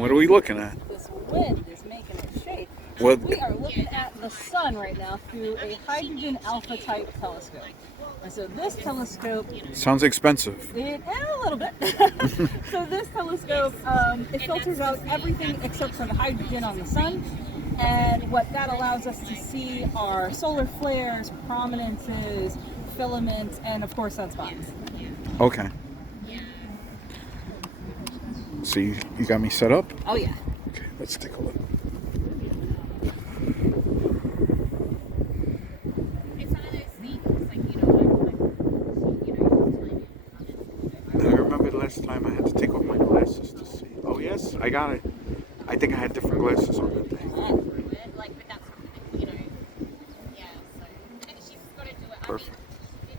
What are we looking at? This wind is making it shake. Well, We are looking at the sun right now through a hydrogen alpha type telescope. And so this telescope, sounds expensive. a little bit. So this telescope, it filters out everything except for the hydrogen on the sun. And what that allows us to see are solar flares, prominences, filaments, and of course sunspots. Okay. So you got me set up? Oh yeah. Okay, let's take a look. It's one of those things, like, you know, I remember the last time I had to take off my glasses to see. Oh yes, I got it. I think I had different glasses on that day. like, but that's, you know, yeah, so, and she's got to do it. Perfect.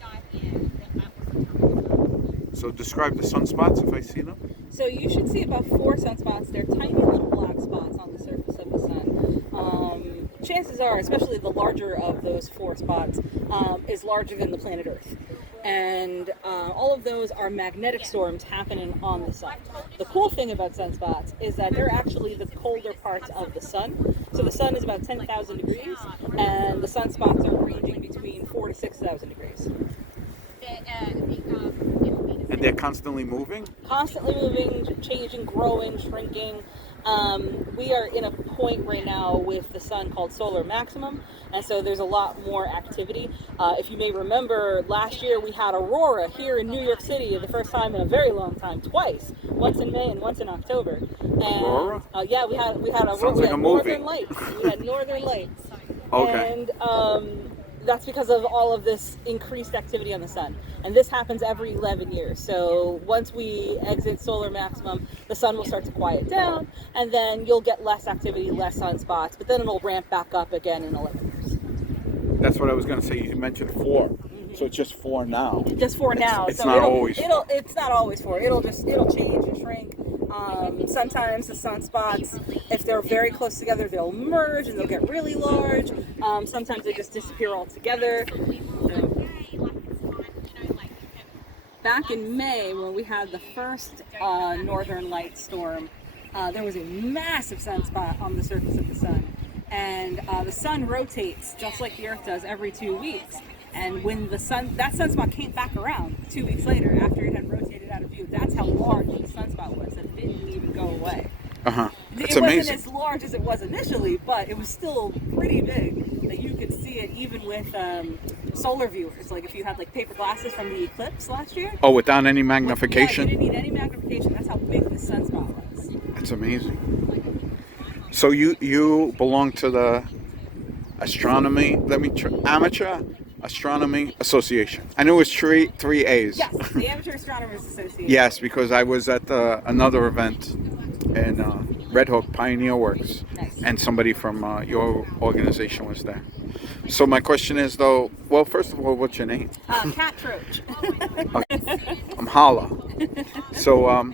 I mean, that wasn't So describe the sunspots if I see them. So you should see about 4 sunspots. They're tiny little black spots on the surface of the sun. Chances are, especially the larger of those 4 spots, is larger than the planet Earth. And all of those are magnetic storms happening on the sun. The cool thing about sunspots is that they're actually the colder parts of the sun. So the sun is about 10,000 degrees, and the sunspots are ranging between 4,000 to 6,000 degrees. And they're constantly moving? Constantly moving, changing, growing, shrinking. We are in a point right now with the sun called solar maximum, and so there's a lot more activity. If you may remember, last year we had aurora here in New York City the first time in a very long time, twice, once in May and once in October. And, Aurora? Yeah, we had aurora. Sounds We like had a movie. northern lights. We had northern lights. Okay. And that's because of all of this increased activity on the sun. And this happens every 11 years. So once we exit solar maximum, the sun will start to quiet down, and then you'll get less activity, less sunspots, but then it'll ramp back up again in 11 years. That's what I was going to say. You mentioned 4. Mm-hmm. So it's just 4 now. Just 4 now. It's so not always It's not always 4. It'll change and shrink. Sometimes the sunspots, if they're very close together, they'll merge and they'll get really large. Sometimes they just disappear altogether. Back in May, when we had the first northern light storm, there was a massive sunspot on the surface of the sun. And the sun rotates just like the Earth does every 2 weeks. And when that sunspot came back around 2 weeks later, after it had rotated out of view, that's how large the sunspot was. It didn't even go away. That's it amazing. wasn't as large as it was initially, but it was still pretty big that you could see it even with solar viewers. Like if you had like paper glasses from the eclipse last year. Oh, without any magnification? Yeah, you didn't need any magnification. That's how big the sunspot was. That's amazing. So you belong to the Amateur Astronomy Association. I knew it was three A's. Yes, the Amateur Astronomers Association. Yes, because I was at another event in Red Hook, Pioneer Works, Nice. and somebody from your organization was there. So my question is, though, well, first of all, what's your name? Cat Troach. I'm Hala. So,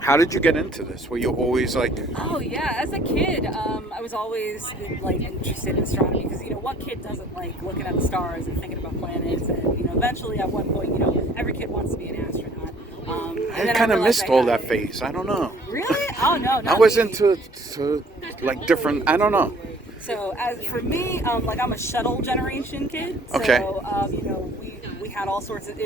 how did you get into this? Were you always like... Oh yeah, as a kid, I was always like interested in astronomy because what kid doesn't like looking at the stars and thinking about planets, and eventually at one point, every kid wants to be an astronaut. I kind of missed all that phase. I don't know. Really? Oh no, not I was me. into like different. I don't know. So as for me, like I'm a shuttle generation kid. So, Okay. We had all sorts of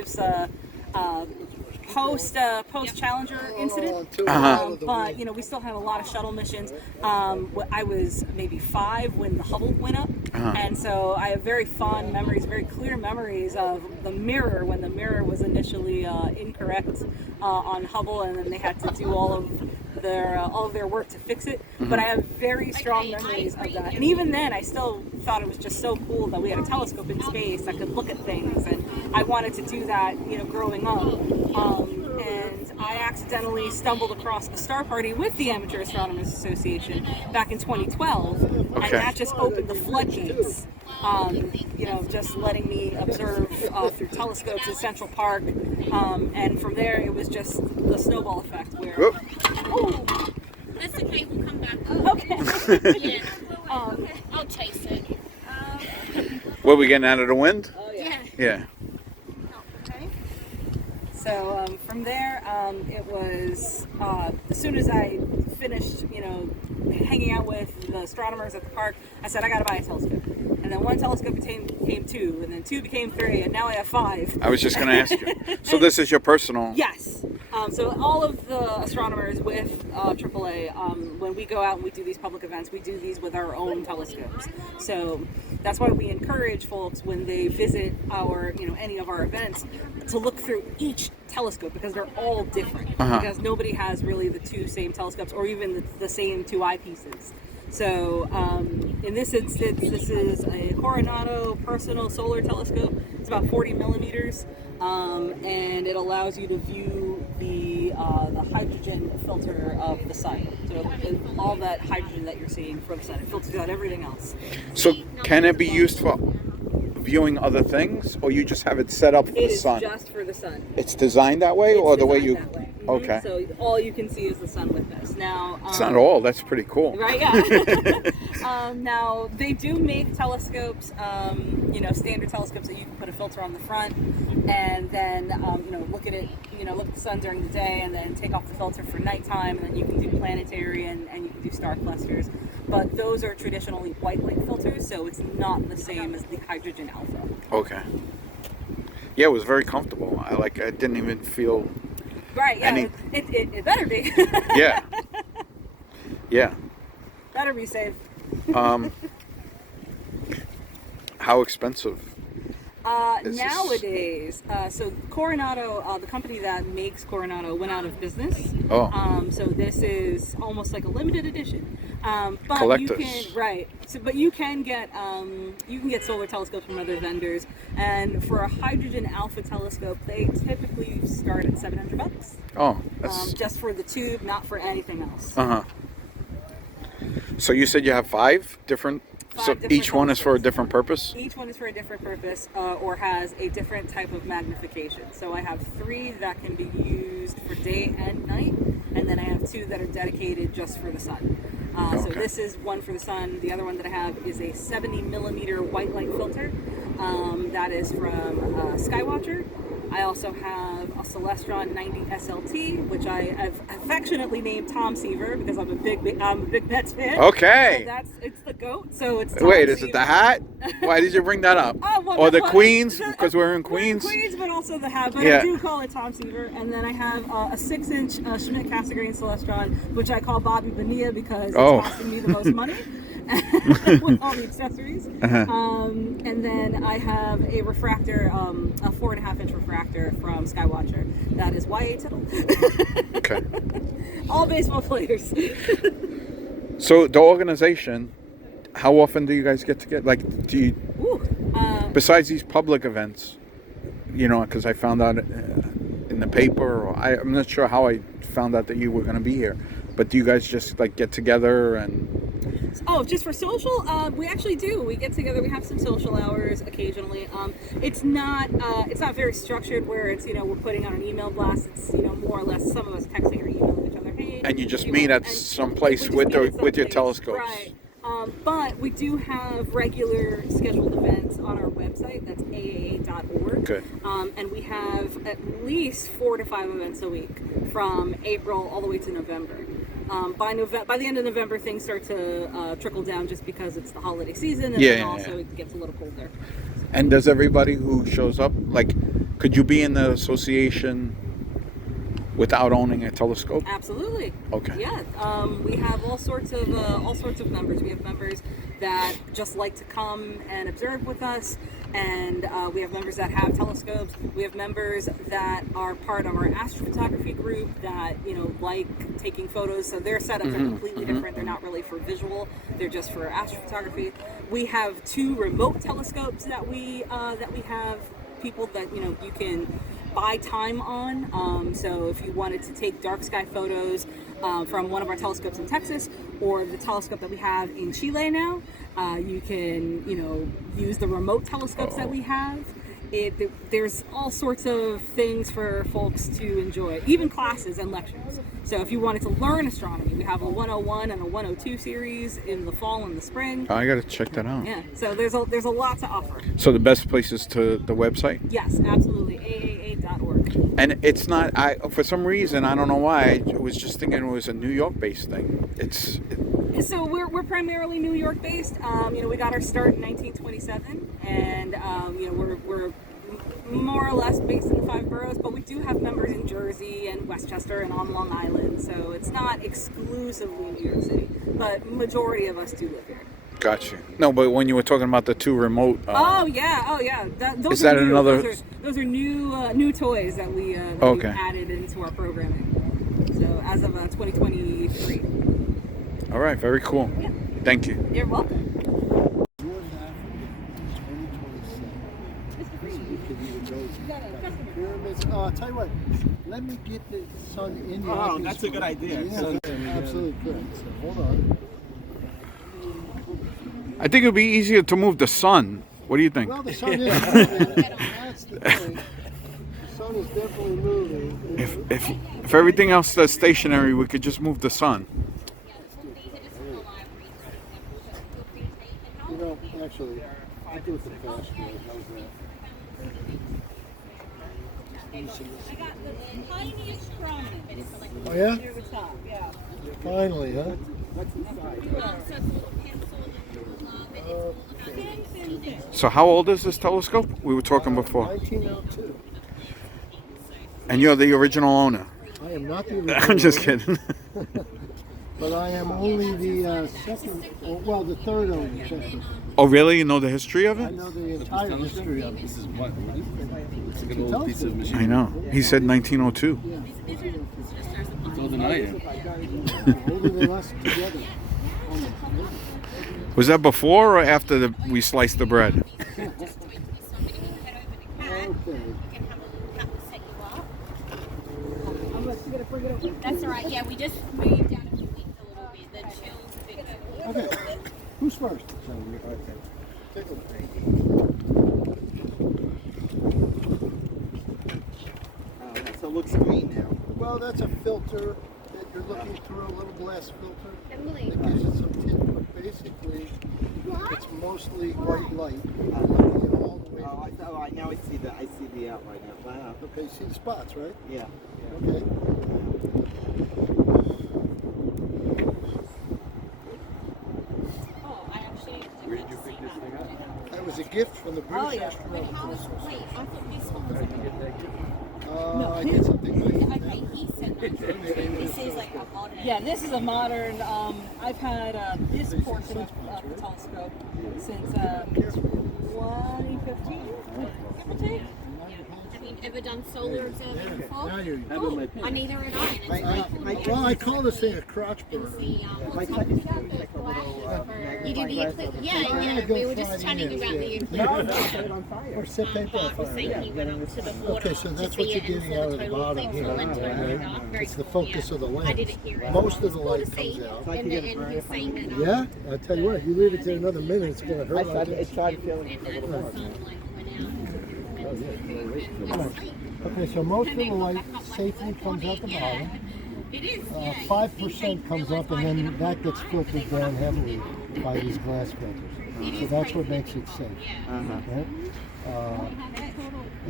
post Challenger incident, but we still had a lot of shuttle missions. I was maybe 5 when the Hubble went up, and so I have very fond memories, very clear memories of the mirror when the mirror was initially incorrect on Hubble, and then they had to do all of their work to fix it. But I have very strong memories of that, and even then I still thought it was just so cool that we had a telescope in space that could look at things, and I wanted to do that growing up. And I accidentally stumbled across a star party with the Amateur Astronomers Association back in 2012, and that just opened the floodgates. Just letting me observe through telescopes in Central Park, and from there it was just the snowball effect where... Oh, that's okay, we'll come back. Okay. Yeah, I'll chase it. Were we getting out of the wind? Oh, yeah. Yeah. Okay. So from there, it was as soon as I finished, hanging out with the astronomers at the park, I said, I got to buy a telescope. And then one telescope became two, and then two became three, and now I have five. I was just going to ask you. So this is your personal? Yes. So all of the astronomers with AAA, when we go out and we do these public events, we do these with our own telescopes. So that's why we encourage folks when they visit our, any of our events, to look through each telescope, because they're all different. Because nobody has really the two same telescopes, or even the same two eyepieces. So in this instance, this is a Coronado personal solar telescope. It's about 40 millimeters, and it allows you to view the hydrogen filter of the sun. So all that hydrogen that you're seeing from the sun, it filters out everything else. So can it be used for viewing other things, or you just have it set up for the sun? It is just for the sun. It's designed that way, or the way you? That way. Okay. So all you can see is the sun with this. Now, it's not all. That's pretty cool. Right? Yeah. Now they do make telescopes, standard telescopes that you can put a filter on the front, and then look at it, look at the sun during the day, and then take off the filter for nighttime, and then you can do planetary and you can do star clusters. But those are traditionally white light filters, so it's not the same as the hydrogen alpha. Okay. Yeah, it was very comfortable. I didn't even feel. Right. Yeah. It better be. Yeah. Yeah. Better be safe. How expensive? Nowadays, so Coronado, the company that makes Coronado, went out of business. Oh. So this is almost like a limited edition. But Collectors. But you can get solar telescopes from other vendors, and for a hydrogen alpha telescope, they typically start at $700. Oh, that's. Just for the tube, not for anything else. So you said you have five different. So each one is for a different purpose? Each one is for a different purpose, or has a different type of magnification. So I have 3 that can be used for day and night, and then I have 2 that are dedicated just for the sun. So this is one for the sun. The other one that I have is a 70 millimeter white light filter. That is from Skywatcher. I also have a Celestron 90 SLT, which I have affectionately named Tom Seaver because I'm a big Mets fan. Okay. So it's the GOAT. So it's Tom Wait, is Seaver. it the hat? Why did you bring that up? Or the Queens, because we're in Queens? We're in Queens, but also the hat. But I do call it Tom Seaver. And then I have a 6-inch Schmidt-Cassegrain Celestron, which I call Bobby Bonilla because it's costing me the most money. With all the accessories. And then I have a refractor, a 4.5-inch refractor from Skywatcher. That is YA Tittle. Okay. All baseball players. So the organization, how often do you guys get together? Like, do you, besides these public events, because I found out in the paper, or I'm not sure how I found out that you were going to be here, but do you guys just get together and? Oh, just for social? We actually do. We get together. We have some social hours occasionally. It's not very structured where it's we're putting out an email blast. It's more or less some of us texting or emailing each other. Hey. And you just meet at some place with your telescopes. Right. But we do have regular scheduled events on our website. That's aaa.org. Good. And we have at least 4 to 5 events a week from April all the way to November. By the end of November, things start to trickle down just because it's the holiday season, and then also it gets a little colder. And does everybody who shows up, could you be in the association without owning a telescope? Absolutely. Okay. Yeah. We have all sorts of members. We have members that just like to come and observe with us, and we have members that have telescopes. We have members that are part of our astrophotography group that like taking photos. So their setups are completely different. They're not really for visual. They're just for astrophotography. We have 2 remote telescopes that we have people that you can buy time on. So if you wanted to take dark sky photos from one of our telescopes in Texas, or the telescope that we have in Chile now, you can use the remote telescopes that we have. There's all sorts of things for folks to enjoy, even classes and lectures. So if you wanted to learn astronomy, we have a 101 and a 102 series in the fall and the spring. I got to check that out. Yeah, so there's a lot to offer. So the best place is to the website? Yes, absolutely. aaa.org. conservancy.org. And it's not. For some reason, I don't know why. I was just thinking it was a New York-based thing. So we're primarily New York based. We got our start in 1927, and we're more or less based in the 5 boroughs, but we do have members in Jersey and Westchester and on Long Island. So it's not exclusively New York City, but majority of us do live here. Gotcha. No, but when you were talking about the 2 remote. Oh yeah. Those are new toys that we've added into our programming. So as of 2023. All right. Very cool. Yeah. Thank you. You're welcome. I'll tell you what, let me get the sun in the Oh, that's a good idea. Yeah, absolutely good. So hold on. I think it would be easier to move the sun. What do you think? Well, the sun is moving. That's the point. The sun is definitely moving. If everything else is stationary, we could just move the sun. You know, actually, I do it the fast way. How's that? I got the tiniest prominence. Oh yeah? Near the top, yeah. Finally, huh? So how old is this telescope? We were talking before. 1902. And you're the original owner. I am not the original. I'm just owner, kidding. But I am only the the third owner. Technically. Oh, really? You know the history of I it? know the entire history of it. This is what? It's like an old piece of machine. I know. He said 1902. It's older than I am. Older than us together. Was that before or after we sliced the bread? Okay. That's all right. Yeah, we just moved down a few weeks a little bit. The chill's a bit. Okay. Who's first? Take a look. So it looks green now. Well, that's a filter that you're looking through, a little glass filter Emily. that gives it some tint, but basically it's mostly white light. Looking all the way. Now I see the outline now. Wow. Okay, you see the spots, right? Yeah. Okay. Oh, I actually. Where did you pick this thing up? That was a gift from the British yeah. Astronomical How is Association. wait? I thought this one was. I did something like that. Okay, he said that. This is like a modern. Yeah, this is a modern. I've had this portion of the telescope since 2015, give or take. Have you ever done solar observing before? Now you're. Oh, I neither have I. And it's Well, I call this thing a crotch burner. what's up with that? You did the eclipse? Yeah. We were just chatting about the eclipse. Or set paper on Mark was fire. saying he went up to the water. Okay, so that's to what see you're it and getting saw out the of the total bottom thing here, fall into right? dark. Very It's the cool, focus yeah. of the I lens. didn't hear it. Most of the It's cool light to see. comes out. And he's saying that. Yeah, I tell you what, you leave it there another minute, it's going to hurt like this. And the sunlight went out. Okay, so most of the light safely comes out the bottom. It is. 5% comes up, and then that gets filtered down heavily by these glass filters. So that's what makes it safe. Okay?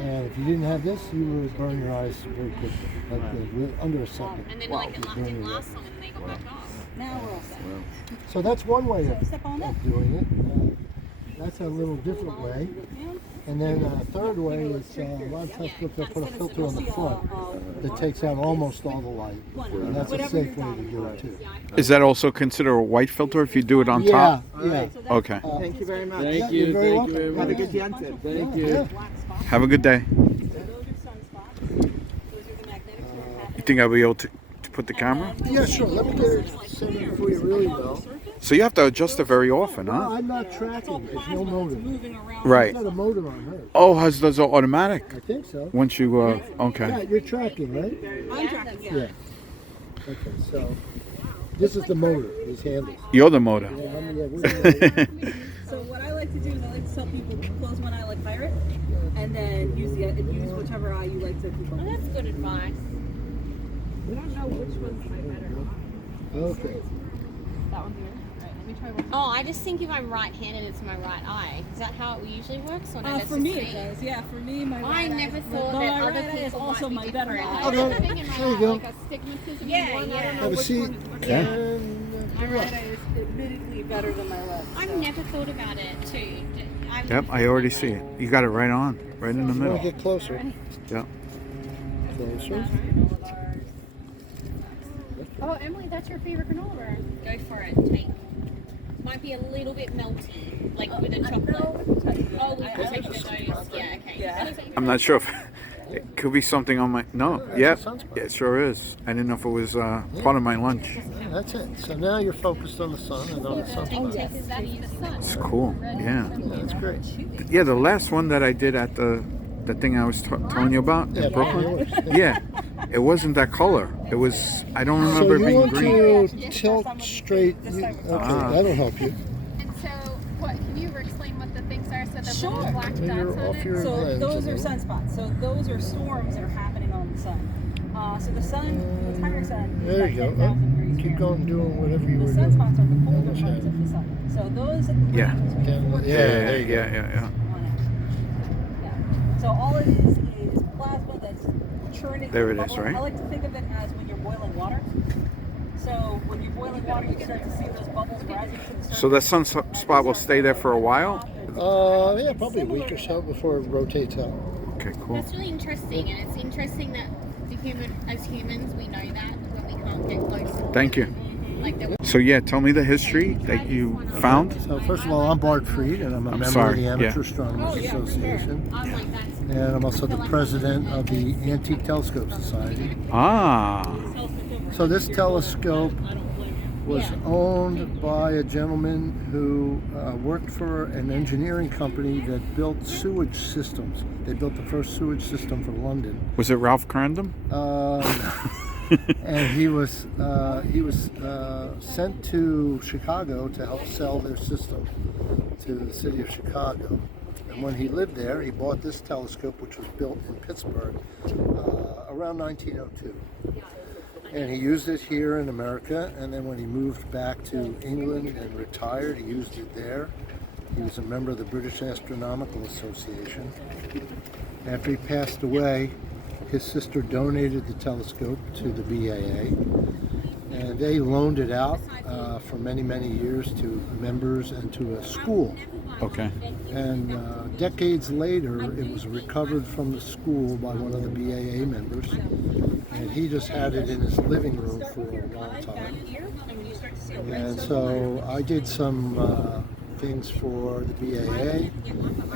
And if you didn't have this, you would burn your eyes very quickly, like under a second. And then like it didn't last long and they got back off. Now we're all set. So that's one way Step on that. of doing it. That's a little different way. And then a third way is a lot of times people put a filter on the front that takes out almost all the light. And that's a safe way to do it too. Is that also considered a white filter if you do it on top? Yeah. Okay. Thank you very much. Thank you. Very welcome. Have a good Yanta. Thank you. Yeah. Have a good day. You think I'll be able to put the camera? Yeah, sure. Let me get it set up for you really well. So you have to adjust it very often, No, huh? I'm not tracking. There's no motor. Moving around. Right. There's not a motor on her. Oh, does it automatic? I think so. Once you, Yeah, okay. you're tracking, right? I'm tracking, yeah. Yeah. Okay, so this is the motor, these handles. You're the motor. Yeah, we're So what I like to do is I like to tell people close one eye like pirate, and then use whichever eye you like to keep on. Well, that's good advice. We don't know which one's my better eye. Okay. That one here. Right. And Oh, I just think if I'm right-handed, it's my right eye. Is that how it usually works? Or no, that's For just me, it does. Yeah, for me, my I right never eye, thought my that right other eye is people also might my be better different. eye. I Okay, have a thing in my there you eye, go. like astigmatism. Yeah, one. I yeah. don't know Have a which seat. one. Yeah. And My right eye is admittedly better than my left. I've so. never thought about it too. Yep, I already see it. You got it right on, right in the you want middle. to get closer? Yep. Closer. Oh, Emily, that's your favorite granola bar. Go for it. Take. Might be a little bit melty, like with a chocolate. Oh, with the those. Yeah, okay. Yeah. I'm not sure if it could be something on my. No, yeah, it sure is. I didn't know if it was part of my lunch. Yeah, that's it. So now you're focused on the sun and on the sunspot. It's cool. Yeah. That's great. Yeah, the last one that I did at the thing I was telling you about Yeah, in Brooklyn. yours. Yeah, it wasn't that color. It was. I don't So remember it you being want green. to tilt straight. Okay, that'll help you. And so, what can you explain what the things are? So the Sure. little black dots You're on off it. your So lens those a are little. sunspots. So those are storms that are happening on the sun. So the sun, the primary sun, is There you about go. 10,000 degrees Keep Fahrenheit. going, doing whatever you The were doing. sunspots are the polar Almost parts had it. of the sun. So those Yeah. range between Down- 4 to yeah, there you go. yeah. on it. Yeah. So all it is plasma that's churning. There it is, bubbling. right? I like to think of it as when you're boiling water. So when you're boiling water, you start to see those bubbles rising to the surface. So that sunspot will stay there for a while. Yeah, probably a week or so before it rotates out. Okay, cool. That's really interesting, and it's interesting that as humans, we know that when we can't get close. Thank you. Like that. So yeah, tell me the history that you found. So first of all, I'm Bart Fried, and I'm a member sorry, of the yeah. Amateur Astronomer Association, I'm like that's. and I'm also the president of the Antique Telescope Society. Ah, So this telescope was owned by a gentleman who worked for an engineering company that built sewage systems. They built the first sewage system for London. was it Ralph Crandom? And he was sent to Chicago to help sell their system to the city of Chicago. And when he lived there, he bought this telescope, which was built in Pittsburgh around 1902. And he used it here in America, and then when he moved back to England and retired, he used it there. He was a member of the British Astronomical Association. After he passed away, his sister donated the telescope to the BAA, and they loaned it out for many, many years to members and to a school. Okay. And decades later, it was recovered from the school by one of the BAA members, and he just had it in his living room for a long time. And so I did some things for the BAA,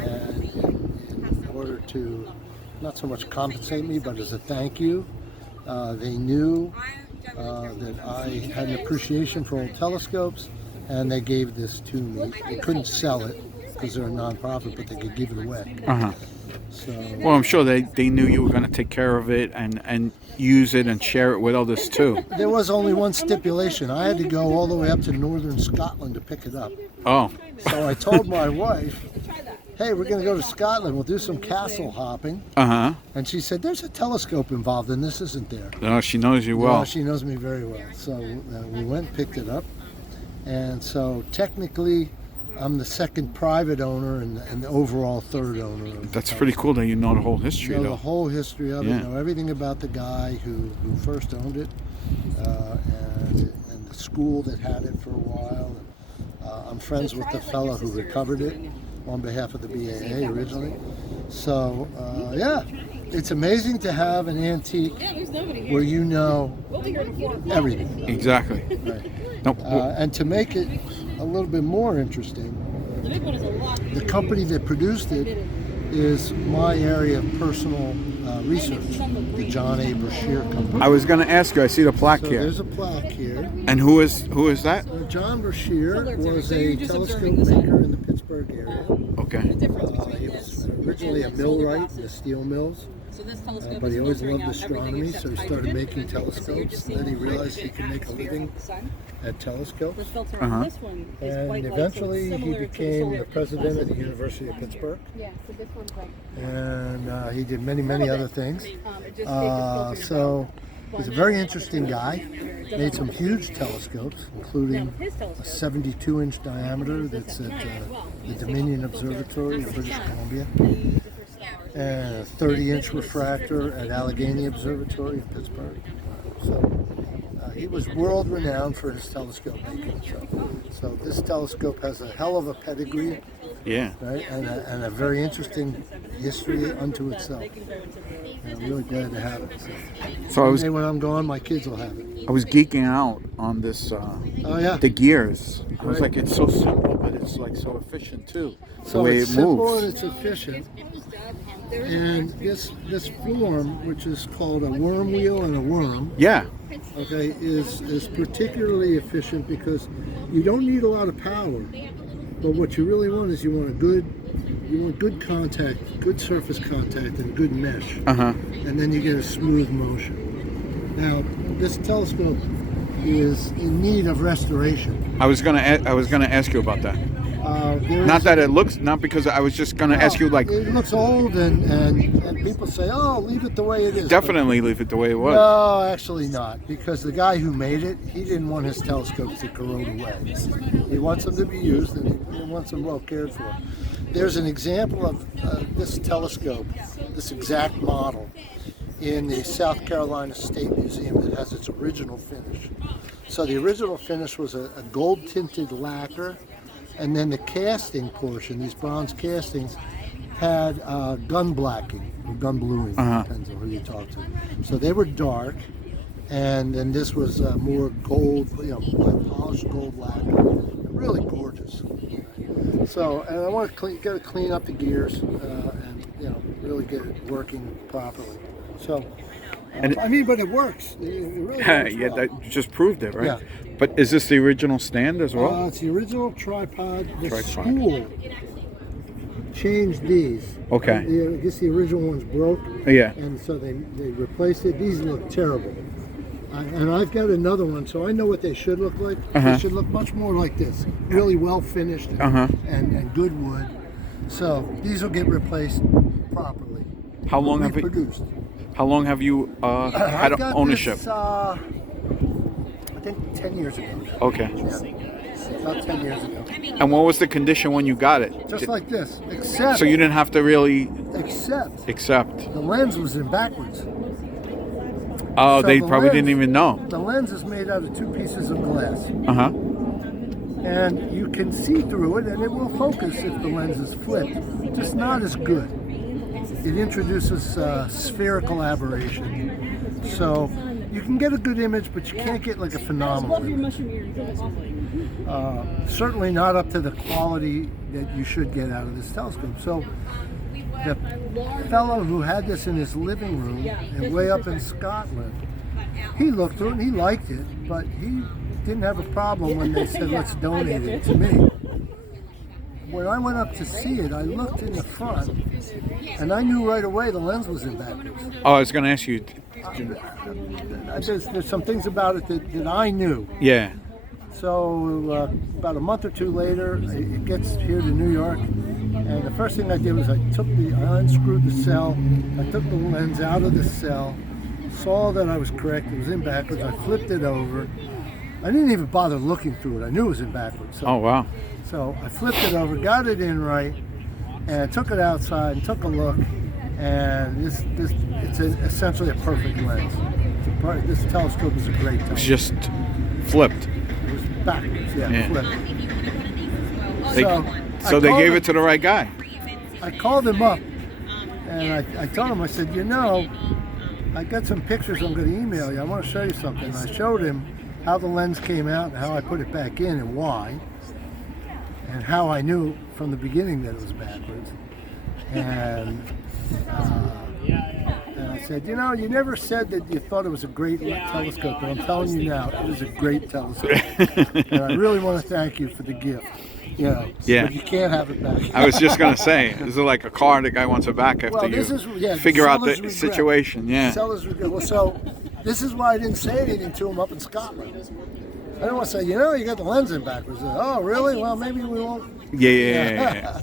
and in order to not so much compensate me, but as a thank you, they knew that I had an appreciation for old telescopes, and they gave this to me. They couldn't sell it because they're a non-profit, but they could give it away. Uh-huh. So Well, I'm sure they knew you were going to take care of it and use it and share it with others too. there was only one stipulation. I had to go all the way up to northern Scotland to pick it up. Oh, So I told my wife, hey, we're going to go to Scotland. We'll do some castle hopping. uh-huh. And she said, there's a telescope involved in this, isn't there? No, she knows you Well, well. she knows me very well. So we went and picked it up. And so technically, I'm the second private owner and the overall third owner. Of That's the pretty cool that you know the whole telescope. history Know the though. whole history of Yeah. it, know everything about the guy who first owned it, and the school that had it for a while. I'm friends with the fellow who recovered it on behalf of the BAA originally. So, yeah, it's amazing to have an antique where you know everything. Exactly. Right. Nope. And to make it a little bit more interesting, the company that produced it is my area of personal research, the John A. Brashear Company. I was going to ask you. I see the plaque So here. there's a plaque here. And who is that? John Brashear was a telescope maker in the Pittsburgh area. Okay. He was originally a millwright in the steel mills, but he always loved astronomy, so he started making telescopes. And then he realized he could make a living at telescopes. Uh-huh. And eventually he became the president of the University of Pittsburgh. Yeah, so this one's like. And he did many, many other things. So He's a very interesting guy. Made some huge telescopes, including a 72-inch diameter that's at the Dominion Observatory in British Columbia, and a 30-inch refractor at Allegheny Observatory in Pittsburgh. So he was world-renowned for his telescope making. So this telescope has a hell of a pedigree. Yeah. Right, and a very interesting history unto itself. And I'm really glad to have it. So when I'm gone, my kids will have it. I was geeking out on this. The gears. I was like, it's so simple, but it's like so efficient too. The way it's it simple moves. and it's efficient. And this form, which is called a worm wheel and a worm, Yeah. okay, is particularly efficient because you don't need a lot of power. But what you really want is you want good contact, good surface contact, and good mesh. And then you get a smooth motion. Now, this telescope is in need of restoration. I was gonna ask you about that. Not because I was just gonna ask you, like, it looks old and people say, oh, leave it the way it is. definitely leave it the way it was. No, actually not, because the guy who made it, he didn't want his telescopes to corrode away. He wants them to be used and he wants them well cared for. There's an example of this telescope, this exact model, in the South Carolina State Museum that has its original finish. So the original finish was a gold-tinted lacquer, and then the casting portion, these bronze castings, had gun blacking, or gun bluing, depends on who you talk to. So they were dark, and then this was more gold, like polished gold lacquer, really gorgeous. So, and I want to clean up the gears and really get it working properly. So, but it works. It really works well. That just proved it, right? Yeah. But is this the original stand as well? It's the original tripod. The school changed these. Okay. I guess the original ones broke. Yeah. And so they replaced it. These look terrible. And I've got another one, so I know what they should look like. They should look much more like this. Really well finished and good wood. So these will get replaced properly. How long have you had ownership? This, I think 10 years ago. Okay. Yeah. About 10 years ago. And what was the condition when you got it? Just like this, except... So you didn't have to really... Except... The lens was in backwards. Oh, So they the probably lens- didn't even know. The lens is made out of two pieces of glass. Uh-huh. And you can see through it, and it will focus if the lens is flipped. Just not as good. It introduces spherical aberration. So you can get a good image, but you can't get like a phenomenal image. Certainly not up to the quality that you should get out of this telescope. So the fellow who had this in his living room and way up in Scotland, he looked through it and he liked it, but he didn't have a problem when they said, let's donate it to me. When I went up to see it, I looked in the front, and I knew right away the lens was in backwards. Oh, I was going to ask you. There's some things about it that I knew. Yeah. So about a month or two later, it gets here to New York, and the first thing I did was I unscrewed the cell, I took the lens out of the cell, saw that I was correct, it was in backwards, I flipped it over. I didn't even bother looking through it, I knew it was in backwards. So, Oh, wow. So I flipped it over, got it in right, and took it outside and took a look, and it's essentially a perfect lens. This telescope is a great telescope. It's just flipped. It was backwards, flipped. So they gave it to the right guy. I called him up, and I told him, I said, I got some pictures I'm going to email you. I want to show you something. And I showed him how the lens came out and how I put it back in and why, and how I knew from the beginning that it was backwards. And I said, you never said that you thought it was a great telescope, but I'm telling you now, it is a great telescope. And I really want to thank you for the gift. Yeah. But you can't have it back. I was just going to say, is it like a car the guy wants it back after figure out the situation? Yeah. Seller's regret. Well, so this is why I didn't say anything to him up in Scotland. I didn't want to say, you got the lens in backwards. Oh, really? Well, maybe we won't. Yeah.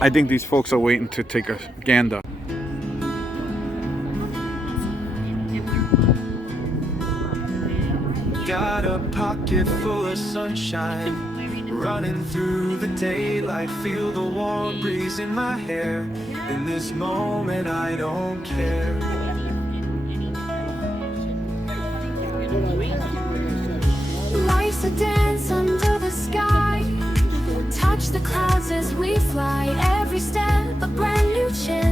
I think these folks are waiting to take a gander. got a pocket full of sunshine, running through the daylight, feel the warm breeze in my hair. In this moment I don't care. Life's a dance under the sky. Touch the clouds as we fly. Every step a brand new chance.